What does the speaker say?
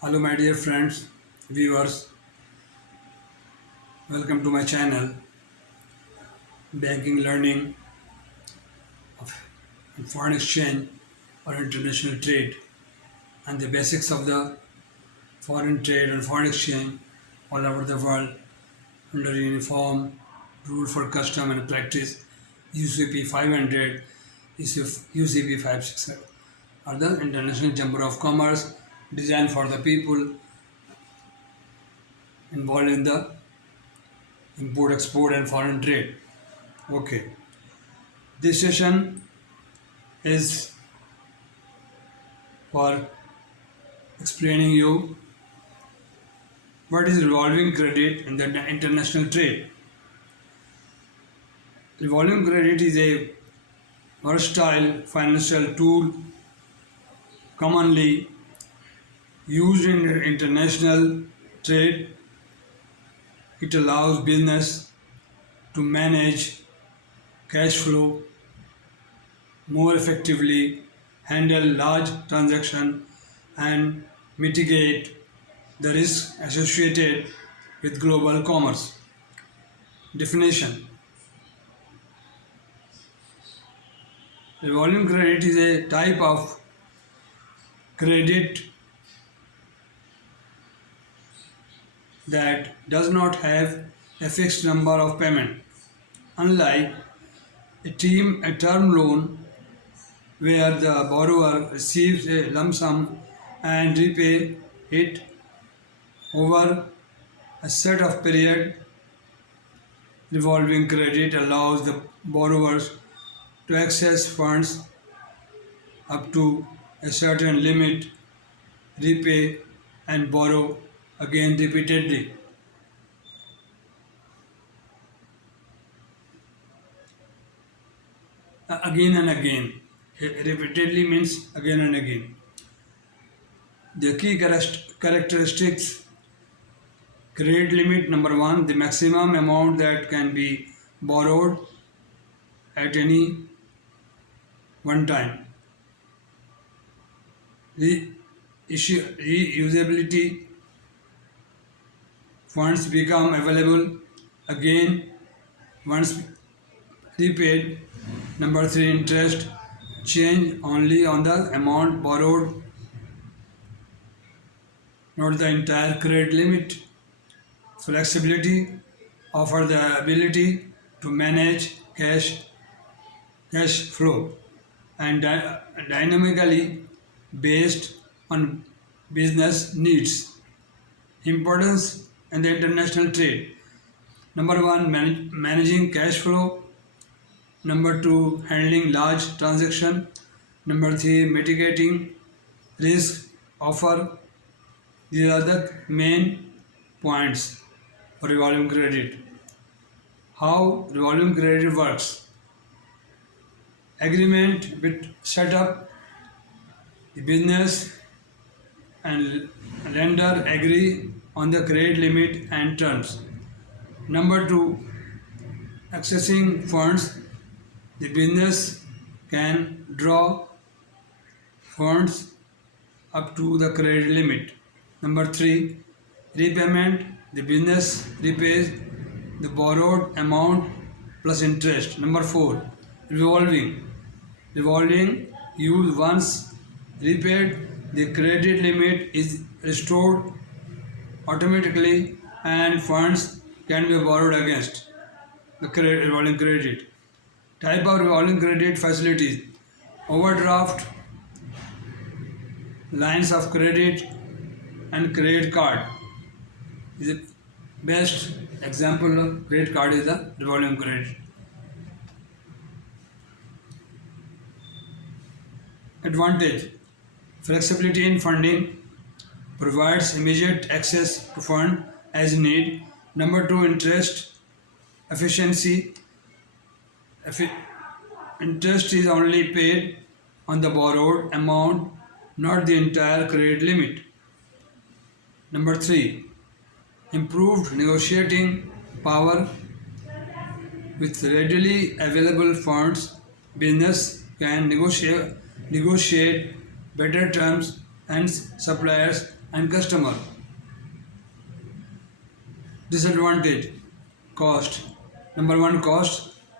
Hello, my dear friends, viewers. Welcome to my channel, Banking Learning of Foreign Exchange or International Trade, and the basics of the foreign trade and foreign exchange all over the world under uniform rule for custom and practice UCP 500, UCP 560 are the International Chamber of Commerce designed for the people involved in the import, export, and foreign trade. Okay. This session is for explaining you what is revolving credit in the international trade. Revolving credit is a versatile financial tool commonly used in international trade. It allows business to manage cash flow more effectively, handle large transactions, and mitigate the risk associated with global commerce. Definition: revolving credit is a type of credit that does not have a fixed number of payment, unlike a term loan where the borrower receives a lump sum and repay it over a set of period. Revolving credit allows the borrowers to access funds up to a certain limit, repay and borrow again repeatedly. Again and again. Repeatedly means again and again. The key characteristics: credit limit number one, the maximum amount that can be borrowed at any one time. Reusability, funds become available again once repaid. Number three, interest change only on the amount borrowed, not the entire credit limit. Flexibility, offer the ability to manage cash flow and dynamically based on business needs. Importance in the international trade: number one, managing cash flow. Number two, handling large transaction. Number three, mitigating risk. Offer. These are the main points for revolving credit. How revolving credit works: agreement with setup, the business and lender agree on the credit limit and terms. Number two, accessing funds, the business can draw funds up to the credit limit. Number three, repayment, the business repays the borrowed amount plus interest. Number four, revolving. Revolving, used once repaid, the credit limit is restored automatically and funds can be borrowed against the revolving credit. Type of revolving credit facilities: overdraft, lines of credit, and credit card. Is the best example of credit card is the revolving credit. Advantage: flexibility in funding, provides immediate access to fund as need. Number two, interest efficiency. Interest is only paid on the borrowed amount, not the entire credit limit. Number three, improved negotiating power. With readily available funds, business can negotiate better terms and suppliers and customer. Disadvantage: cost. Number one, cost.